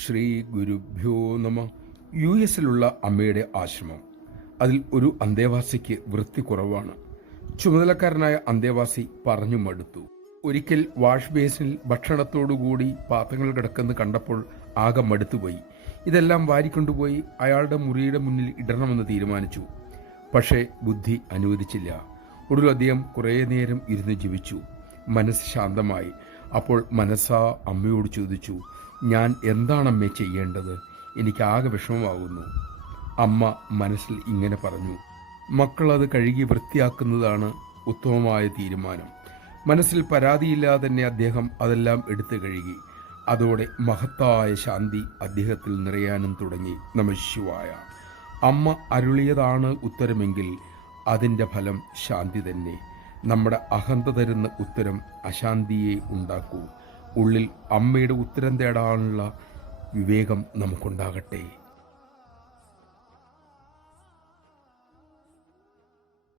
ശ്രീ ഗുരുഭ്യോ നമ. യുഎസിലുള്ള അമ്മയുടെ ആശ്രമം. അതിൽ ഒരു അന്തേവാസിക്ക് വൃത്തി കുറവാണ്. ചുമതലക്കാരനായ അന്തേവാസി പറഞ്ഞു മടുത്തു. ഒരിക്കൽ വാഷ് ബേസിനിൽ ഭക്ഷണത്തോടുകൂടി പാത്രങ്ങൾ കിടക്കുന്നത് കണ്ടപ്പോൾ ആകെ മടുത്തുപോയി. ഇതെല്ലാം വാരിക്കൊണ്ടുപോയി അയാളുടെ മുറിയുടെ മുന്നിൽ ഇടണമെന്ന് തീരുമാനിച്ചു. പക്ഷേ ബുദ്ധി അനുവദിച്ചില്ല. ഒടുവിൽ അദ്ദേഹം കുറേ നേരം ഇരുന്ന് ജീവിച്ചു. മനസ്സ് ശാന്തമായി. അപ്പോൾ മനസ്സാ അമ്മയോട് ചോദിച്ചു, ഞാൻ എന്താണമ്മേ ചെയ്യേണ്ടത്? എനിക്കാകെ വിഷമമാകുന്നു. അമ്മ മനസ്സിൽ ഇങ്ങനെ പറഞ്ഞു, മക്കളത് കഴുകി വൃത്തിയാക്കുന്നതാണ് ഉത്തമമായ തീരുമാനം. മനസ്സിൽ പരാതിയില്ലാതെ തന്നെ അദ്ദേഹം അതെല്ലാം എടുത്തു കഴുകി. അതോടെ മഹത്തായ ശാന്തി അദ്ദേഹത്തിൽ നിറയാനും തുടങ്ങി. നമഃശിവായ. അമ്മ അരുളിയതാണ് ഉത്തരമെങ്കിൽ അതിൻ്റെ ഫലം ശാന്തി തന്നെ. നമ്മുടെ അഹന്ത തരുന്ന ഉത്തരം അശാന്തിയെ ഉണ്ടാക്കൂ. ഉള്ളിൽ അമ്മയുടെ ഉത്തരം തേടാനുള്ള വിവേകം നമുക്കുണ്ടാകട്ടെ.